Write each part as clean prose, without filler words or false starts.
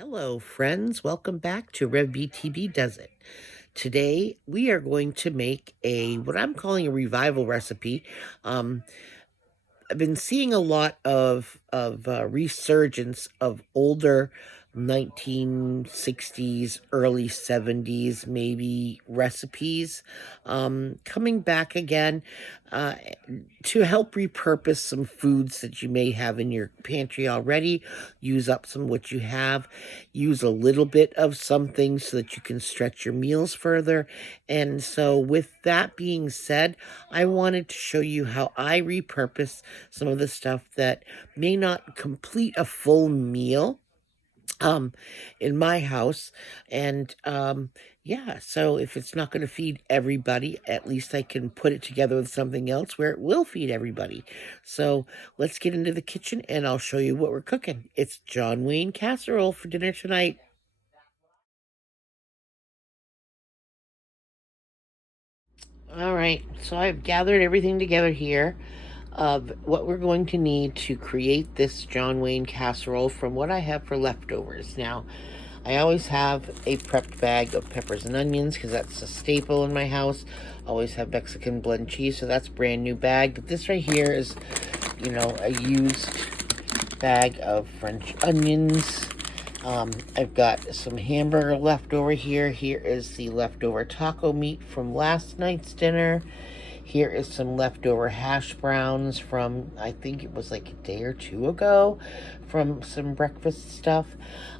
Hello, friends. Welcome back to RevBTB Does It. Today, we are going to make what I'm calling a revival recipe. Um, I've been seeing a lot of resurgence of older 1960s, early 70s, maybe recipes coming back again uh, to help repurpose some foods that you may have in your pantry already. Use up some what you have. Use a little bit of something so that you can stretch your meals further. And so, with that being said, I wanted to show you how I repurpose some of the stuff that may not complete a full meal um in my house. And yeah, so if it's not going to feed everybody, at least I can put it together with something else where it will feed everybody. So let's get into the kitchen and I'll show you what we're cooking. It's John Wayne casserole for dinner tonight. All right, so I've gathered everything together here of what we're going to need to create this John Wayne casserole from what I have for leftovers. Now, I always have a prepped bag of peppers and onions because that's a staple in my house. Always have Mexican blend cheese, so that's a brand new bag. But this right here is, a used bag of French onions. I've got some hamburger left over here. Here is the leftover taco meat from last night's dinner. Here is some leftover hash browns from, I think it was like a day or two ago, from some breakfast stuff.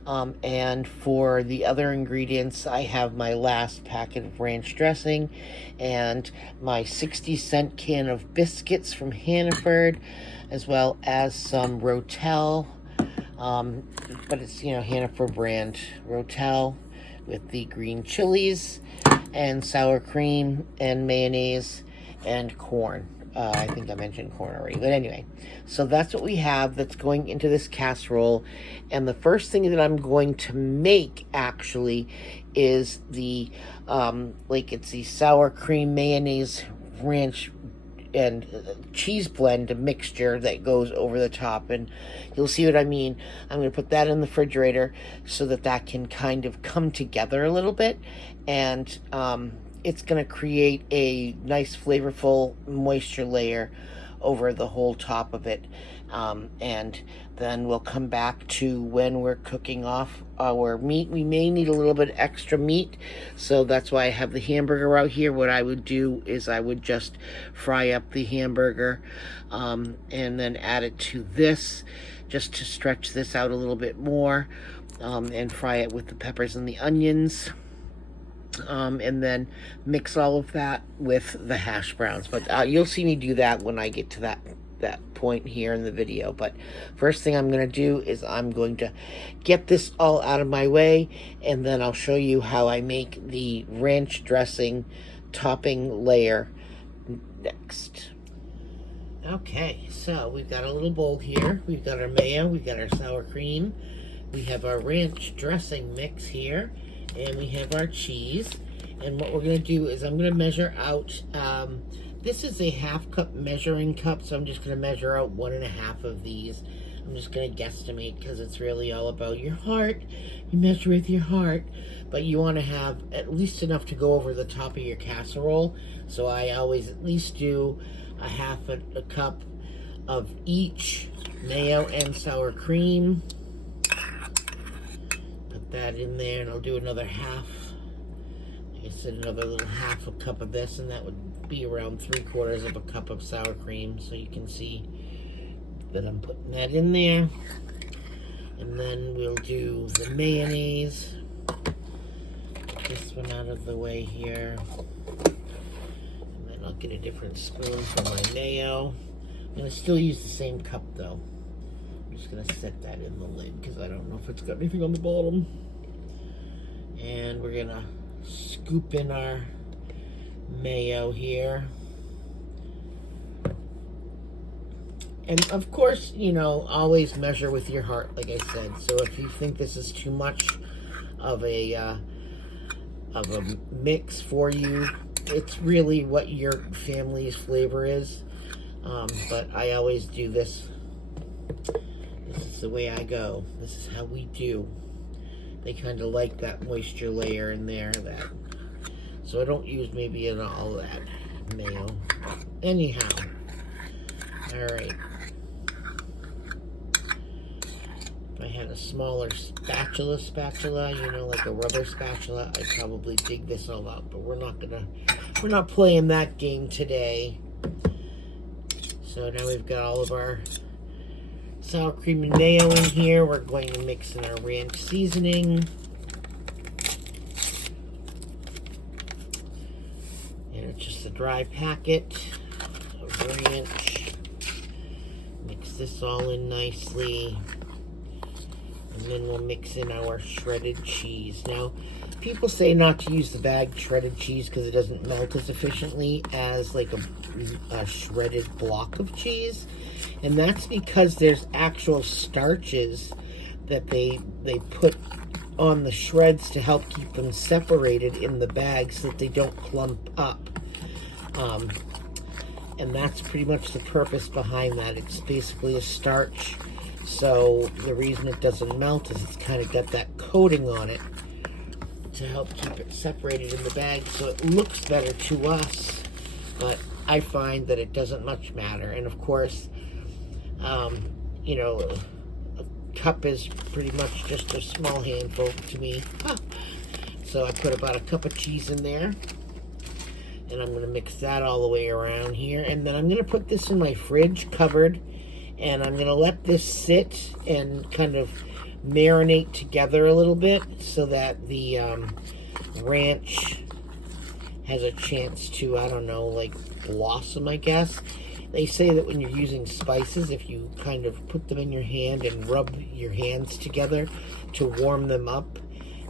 And for the other ingredients, I have my last packet of ranch dressing and my 60-cent can of biscuits from Hannaford, as well as some Rotel. But it's, Hannaford brand Rotel with the green chilies and sour cream and mayonnaise and corn. I think I mentioned corn already. But anyway, so that's what we have that's going into this casserole. And the first thing that I'm going to make actually is it's the sour cream, mayonnaise, ranch, and cheese blend, a mixture that goes over the top. And you'll see what I mean. I'm going to put that in the refrigerator so that can kind of come together a little bit. And it's going to create a nice flavorful moisture layer over the whole top of it. And then we'll come back to when we're cooking off our meat. We may need a little bit extra meat, so that's why I have the hamburger out here. What I would do is I would just fry up the hamburger and then add it to this just to stretch this out a little bit more, and fry it with the peppers and the onions. And then mix all of that with the hash browns. But you'll see me do that when I get to that point here in the video. But first thing I'm going to do is I'm going to get this all out of my way, and then I'll show you how I make the ranch dressing topping layer next. Okay, so we've got a little bowl here. We've got our mayo, we've got our sour cream, we have our ranch dressing mix here, and we have our cheese. And what we're going to do is I'm going to measure out, this is a half cup measuring cup, so I'm just going to measure out 1.5 of these. I'm just going to guesstimate because it's really all about your heart. You measure with your heart, but you want to have at least enough to go over the top of your casserole. So I always at least do a half a cup of each, mayo and sour cream. Put that in there, and I'll do another half. Like I said, another little half a cup of this, and that would be around 3/4 of a cup of sour cream. So you can see that I'm putting that in there. And then we'll do the mayonnaise. Get this one out of the way here. And then I'll get a different spoon for my mayo. I'm going to still use the same cup though. I'm just going to set that in the lid because I don't know if it's got anything on the bottom. And we're going to scoop in our mayo here. And of course, always measure with your heart, like I said. So if you think this is too much of a mix for you, it's really what your family's flavor is. But I always do this. This is the way I go. This is how we do. They kind of like that moisture layer in there. So I don't use maybe in all that mayo. Anyhow, all right. If I had a smaller spatula, you know, like a rubber spatula, I'd probably dig this all out. But we're not playing that game today. So now we've got all of our sour cream and mayo in here. We're going to mix in our ranch seasoning. And it's just a dry packet of ranch. Mix this all in nicely. And then we'll mix in our shredded cheese. Now, people say not to use the bagged shredded cheese because it doesn't melt as efficiently as like a shredded block of cheese. And that's because there's actual starches that they put on the shreds to help keep them separated in the bag so that they don't clump up. And that's pretty much the purpose behind that. It's basically a starch. So the reason it doesn't melt is it's kind of got that coating on it to help keep it separated in the bag so it looks better to us. But I find that it doesn't much matter. And of course, you know, a cup is pretty much just a small handful to me. So I put about a cup of cheese in there. And I'm going to mix that all the way around here. And then I'm going to put this in my fridge covered. And I'm going to let this sit and kind of marinate together a little bit so that the ranch has a chance to, I don't know, like blossom, I guess. They say that when you're using spices, if you kind of put them in your hand and rub your hands together to warm them up,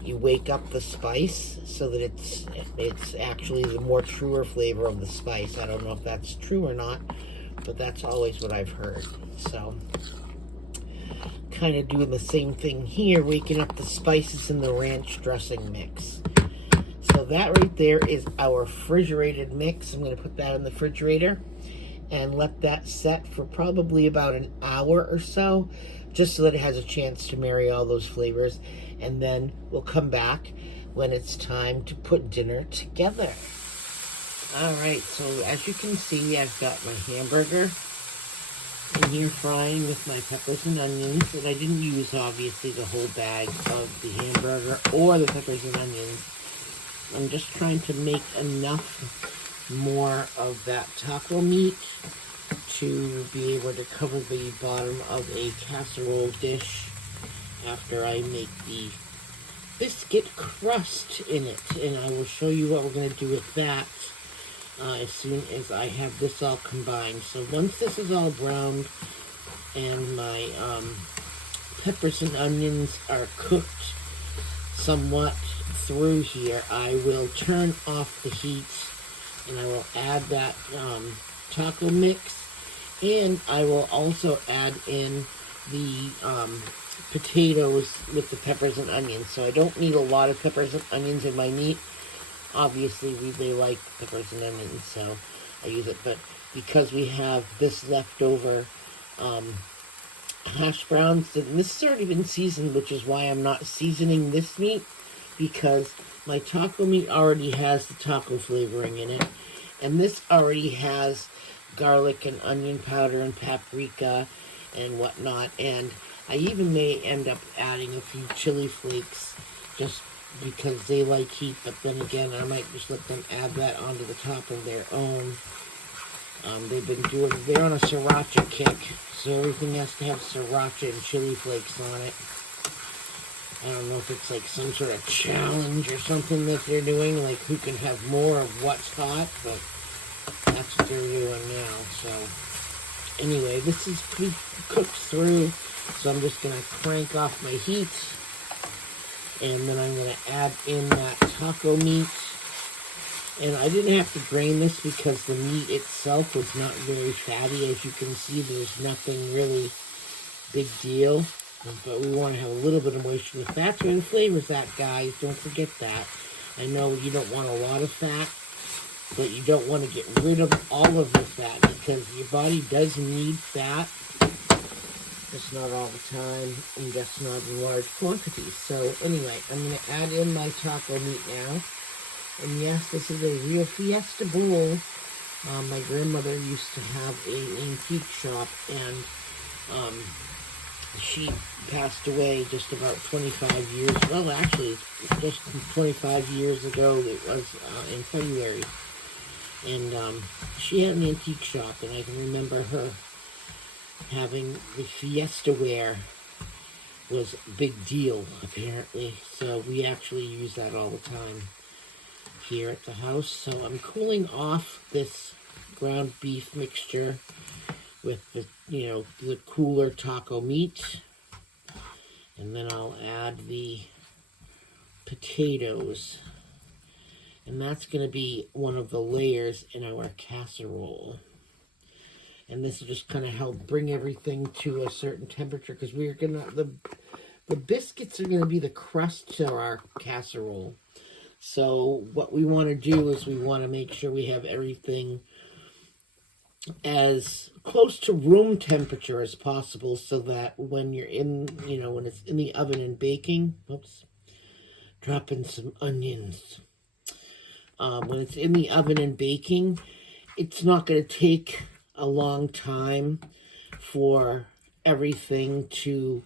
you wake up the spice so that it's actually the more truer flavor of the spice. I don't know if that's true or not, but that's always what I've heard. So kind of doing the same thing here, waking up the spices in the ranch dressing mix. So that right there is our refrigerated mix. I'm going to put that in the refrigerator and let that set for probably about an hour or so, just so that it has a chance to marry all those flavors. And then we'll come back when it's time to put dinner together. All right, so as you can see, I've got my hamburger in here frying with my peppers and onions. And I didn't use, obviously, the whole bag of the hamburger or the peppers and onions. I'm just trying to make enough more of that taco meat to be able to cover the bottom of a casserole dish after I make the biscuit crust in it. And I will show you what we're going to do with that as soon as I have this all combined. So once this is all browned and my peppers and onions are cooked somewhat through here, I will turn off the heat and I will add that taco mix, and I will also add in the potatoes with the peppers and onions. So I don't need a lot of peppers and onions in my meat. Obviously, they like peppers and onions, so I use it. But because we have this leftover hash browns, and this has already been seasoned, which is why I'm not seasoning this meat, because my taco meat already has the taco flavoring in it. And this already has garlic and onion powder and paprika and whatnot. And I even may end up adding a few chili flakes just because they like heat. But then again, I might just let them add that onto the top of their own. They're on a sriracha kick, so everything has to have sriracha and chili flakes on it. I don't know if it's like some sort of challenge or something that they're doing, like who can have more of what's hot, but that's what they're doing now. So anyway, this is pretty cooked through, so I'm just going to crank off my heat, and then I'm going to add in that taco meat. And I didn't have to drain this because the meat itself was not very fatty. As you can see, there's nothing really big deal. But we want to have a little bit of moisture. The fat's what flavors that, guys. Don't forget that. I know you don't want a lot of fat, but you don't want to get rid of all of the fat because your body does need fat just not all the time, and just not in large quantities. So anyway, I'm going to add in my taco meat now. And yes, this is a real fiesta bowl. My grandmother used to have an antique shop, and she passed away just about 25 years, well actually just 25 years ago. It was in February. And she had an antique shop, and I can remember her having the fiesta ware was a big deal, apparently. So we actually use that all the time here at the house. So I'm cooling off this ground beef mixture with the, the cooler taco meat. And then I'll add the potatoes. And that's going to be one of the layers in our casserole. And this will just kind of help bring everything to a certain temperature, because we're going to, the biscuits are going to be the crust to our casserole. So what we want to do is we want to make sure we have everything as close to room temperature as possible, so that when you're in, when it's in the oven and baking, oops, dropping some onions. When it's in the oven and baking, it's not going to take a long time for everything to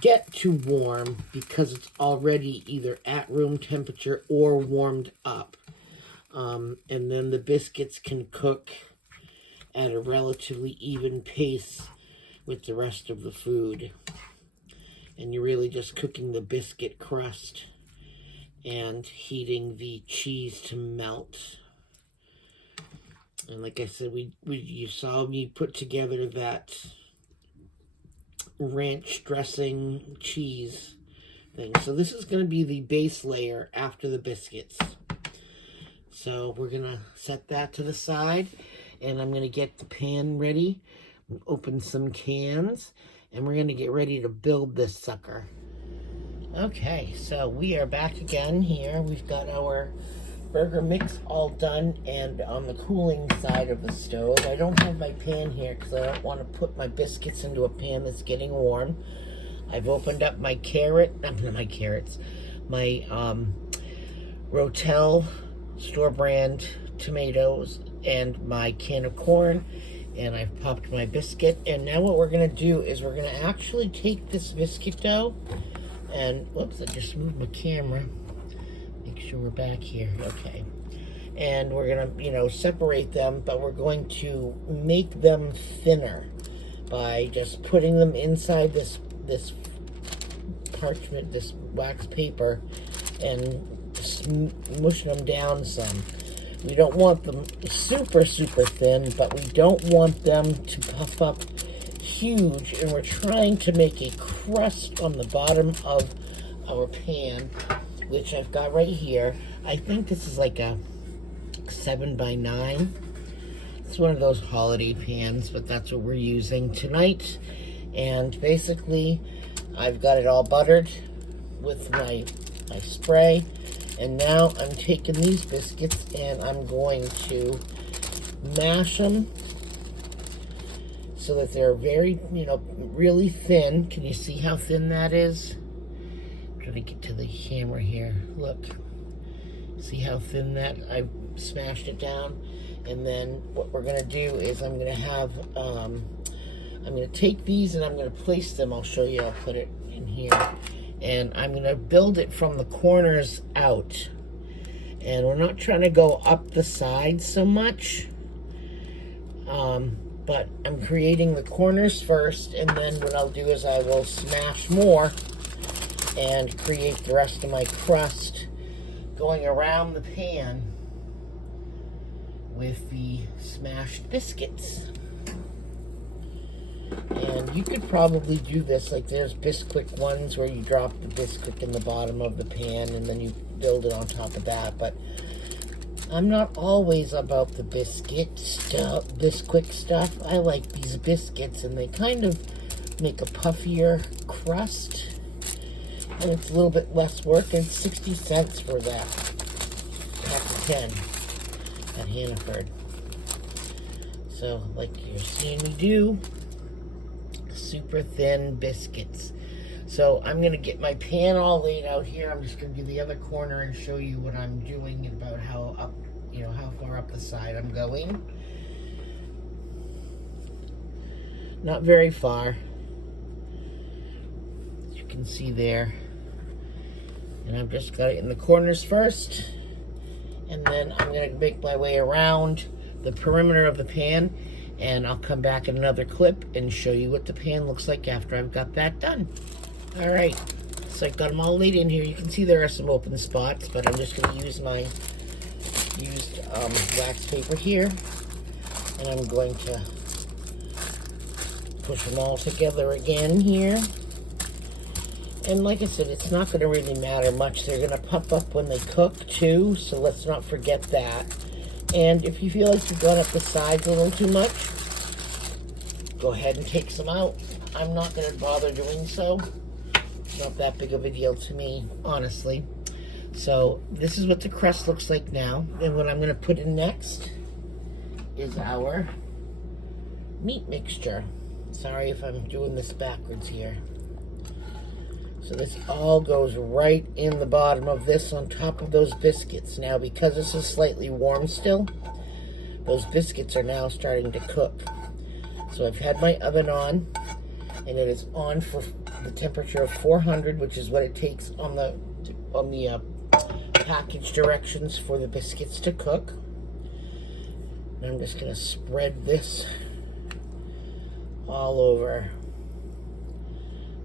get too warm, because it's already either at room temperature or warmed up. And then the biscuits can cook at a relatively even pace with the rest of the food. And you're really just cooking the biscuit crust and heating the cheese to melt. And like I said, you saw me put together that ranch dressing cheese thing. So this is going to be the base layer after the biscuits. So we're going to set that to the side, and I'm going to get the pan ready, open some cans, and we're going to get ready to build this sucker. Okay, so we are back again here. We've got our burger mix all done and on the cooling side of the stove. I don't have my pan here because I don't want to put my biscuits into a pan that's getting warm. I've opened up my my Rotel store brand tomatoes and my can of corn, and I've popped my biscuit. And now what we're going to do is we're going to actually take this biscuit dough and, whoops, I just moved my camera. Make sure we're back here. Okay. And we're going to, separate them, but we're going to make them thinner by just putting them inside this parchment, this wax paper, and mushing them down some. We don't want them super, super thin, but we don't want them to puff up huge. And we're trying to make a crust on the bottom of our pan, which I've got right here. I think this is like a 7x9. It's one of those holiday pans, but that's what we're using tonight. And basically, I've got it all buttered with my spray. And now I'm taking these biscuits and I'm going to mash them so that they're very, really thin. Can you see how thin that is? I'm trying to get to the camera here. Look. See how thin that? I've smashed it down. And then what we're going to do is I'm going to have, I'm going to take these and I'm going to place them. I'll show you. I'll put it in here. And I'm going to build it from the corners out. And we're not trying to go up the sides so much. But I'm creating the corners first. And then what I'll do is I will smash more and create the rest of my crust going around the pan with the smashed biscuits. And you could probably do this, like there's Bisquick ones where you drop the Bisquick in the bottom of the pan and then you build it on top of that, but I'm not always about the biscuit stuff, Bisquick stuff. I like these biscuits, and they kind of make a puffier crust, and it's a little bit less work, and it's 60 cents for that pack of 10 at Hannaford. So like you're seeing me do, super thin biscuits. So I'm going to get my pan all laid out here. I'm just going to do the other corner and show you what I'm doing and about how up, how far up the side I'm going. Not very far, as you can see there. And I've just got it in the corners first. And then I'm going to make my way around the perimeter of the pan. And I'll come back in another clip and show you what the pan looks like after I've got that done. All right, so I've got them all laid in here. You can see there are some open spots, but I'm just going to use my used wax paper here. And I'm going to push them all together again here. And like I said, it's not going to really matter much. They're going to puff up when they cook too, so let's not forget that. And if you feel like you've gone up the sides a little too much, go ahead and take some out. I'm not going to bother doing so. It's not that big of a deal to me, honestly. So this is what the crust looks like now. And what I'm going to put in next is our meat mixture. Sorry if I'm doing this backwards here. So this all goes right in the bottom of this on top of those biscuits. Now, because this is slightly warm still, those biscuits are now starting to cook. So I've had my oven on, and it is on for the temperature of 400, which is what it takes on the package directions for the biscuits to cook. And I'm just going to spread this all over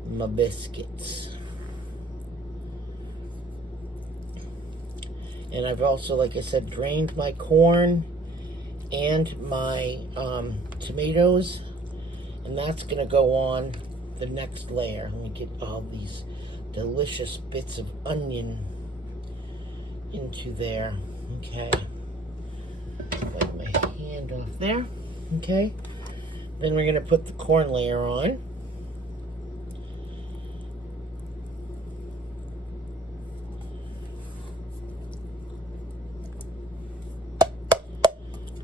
my biscuits. And I've also, like I said, drained my corn and my tomatoes, and that's going to go on the next layer. Let me get all these delicious bits of onion into there. Okay, wipe my hand off there. Okay, then we're going to put the corn layer on.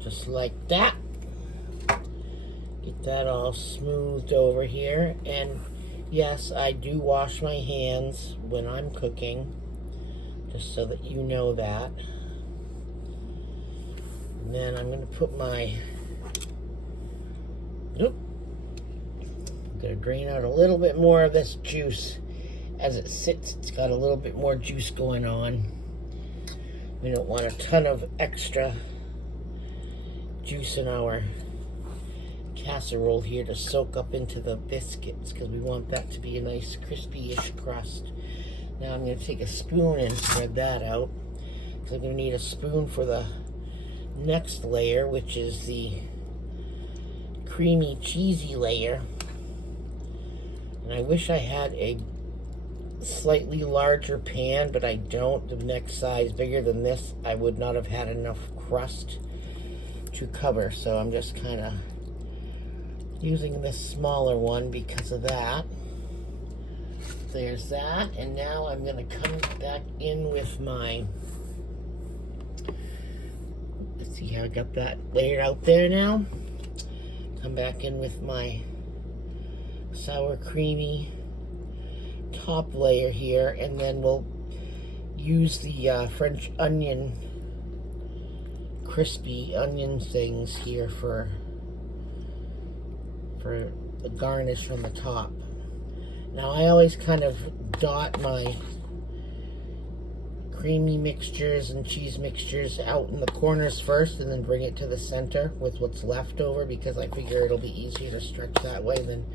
Just like that. Get that all smoothed over here. And yes, I do wash my hands when I'm cooking, just so that you know that. And then I'm going to put my, I'm going to drain out a little bit more of this juice. As it sits, it's got a little bit more juice going on. We don't want a ton of extra juice in our casserole here to soak up into the biscuits, because we want that to be a nice crispy-ish crust. Now I'm going to take a spoon and spread that out, because I'm going to need a spoon for the next layer, which is the creamy cheesy layer. And I wish I had a slightly larger pan, but I don't. The next size bigger than this, I would not have had enough crust to cover, so I'm just kind of using this smaller one because of that. There's that, and now I'm going to come back in with my, let's see how I got that layered out there now. Come back in with my sour creamy top layer here, and then we'll use the French onion, crispy onion things here for the garnish on the top. Now I always kind of dot my creamy mixtures and cheese mixtures out in the corners first, and then bring it to the center with what's left over, because I figure it'll be easier to stretch that way than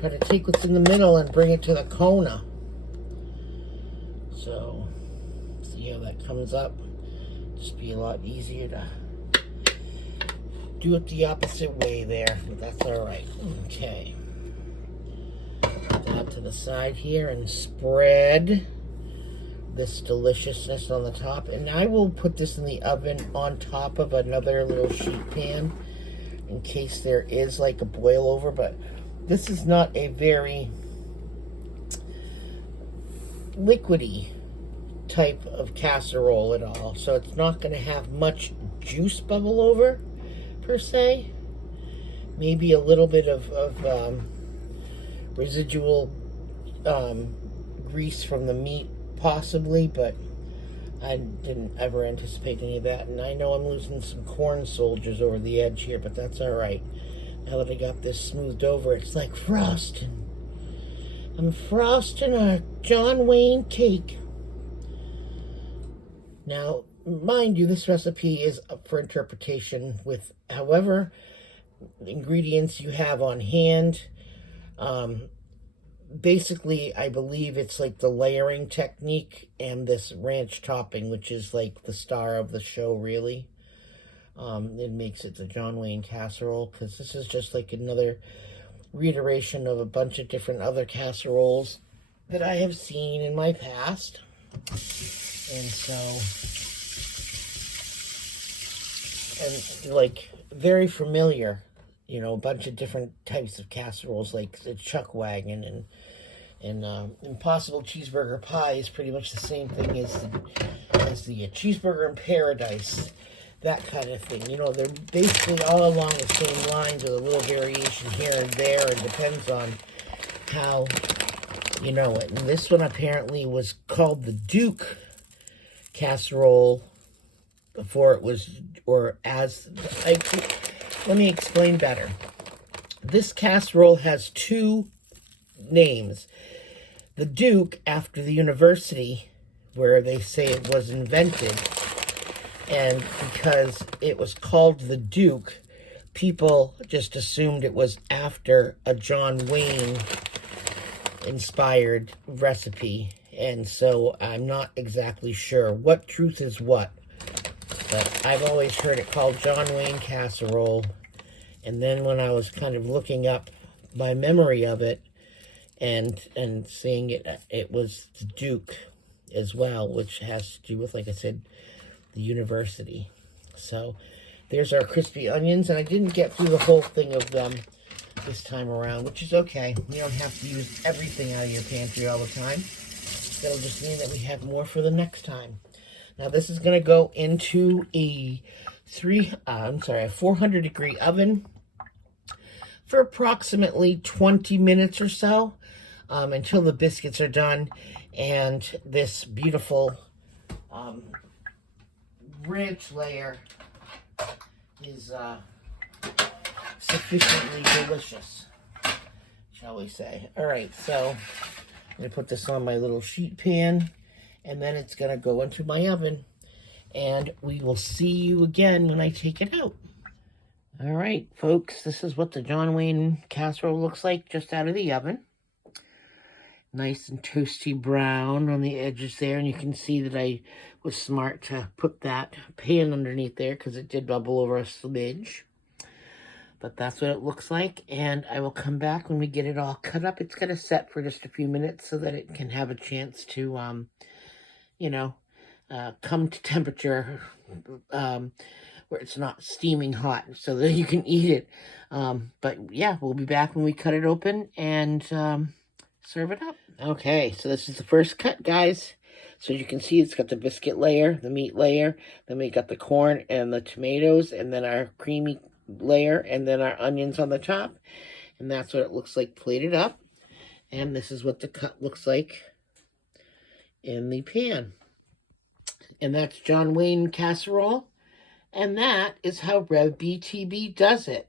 try to take what's in the middle and bring it to the Kona. So see how that comes up. Just be a lot easier to do it the opposite way there, but that's all right. Okay, put that to the side here and spread this deliciousness on the top. And I will put this in the oven on top of another little sheet pan in case there is like a boil over, but this is not a very liquidy type of casserole at all, so it's not going to have much juice bubble over per se. Maybe a little bit of residual grease from the meat, possibly, but I didn't ever anticipate any of that. And I know I'm losing some corn soldiers over the edge here, but that's all right. Now that I got this smoothed over, it's like frosting. I'm frosting a John Wayne cake. Now, mind you, this recipe is up for interpretation with however ingredients you have on hand. Basically, I believe it's like the layering technique and this ranch topping, which is like the star of the show, really. It makes it the John Wayne casserole, because this is just like another reiteration of a bunch of different other casseroles that I have seen in my past. And so, and like very familiar, you know, a bunch of different types of casseroles, like the chuck wagon and Impossible Cheeseburger Pie is pretty much the same thing as the Cheeseburger in Paradise, that kind of thing. You know, they're basically all along the same lines with a little variation here and there. It depends on how you know it. And this one apparently was called the Duke casserole before it was, or as, let me explain better. This casserole has two names. The Duke, after the university where they say it was invented, and because it was called the Duke, people just assumed it was after a John Wayne inspired recipe. And so I'm not exactly sure what truth is what, but I've always heard it called John Wayne casserole. And then when I was kind of looking up my memory of it and seeing it, it was the Duke as well, which has to do with, like I said, the university. So there's our crispy onions, and I didn't get through the whole thing of them this time around, which is okay. You don't have to use everything out of your pantry all the time. That'll just mean that we have more for the next time. Now this is going to go into a 400 degree oven for approximately 20 minutes or so, until the biscuits are done and this beautiful ranch layer is sufficiently delicious, shall we say. All right, so I'm going to put this on my little sheet pan, and then it's going to go into my oven, and we will see you again when I take it out. All right, folks, this is what the John Wayne casserole looks like just out of the oven. Nice and toasty brown on the edges there, and you can see that I was smart to put that pan underneath there because it did bubble over a smidge. But that's what it looks like, and I will come back when we get it all cut up. It's going to set for just a few minutes so that it can have a chance to, come to temperature where it's not steaming hot so that you can eat it. But yeah, we'll be back when we cut it open and serve it up. Okay, so this is the first cut, guys. So you can see it's got the biscuit layer, the meat layer, then we got the corn and the tomatoes, and then our creamy layer, and then our onions on the top. And that's what it looks like plated up. And this is what the cut looks like in the pan. And that's John Wayne casserole. And that is how RevBTB does it.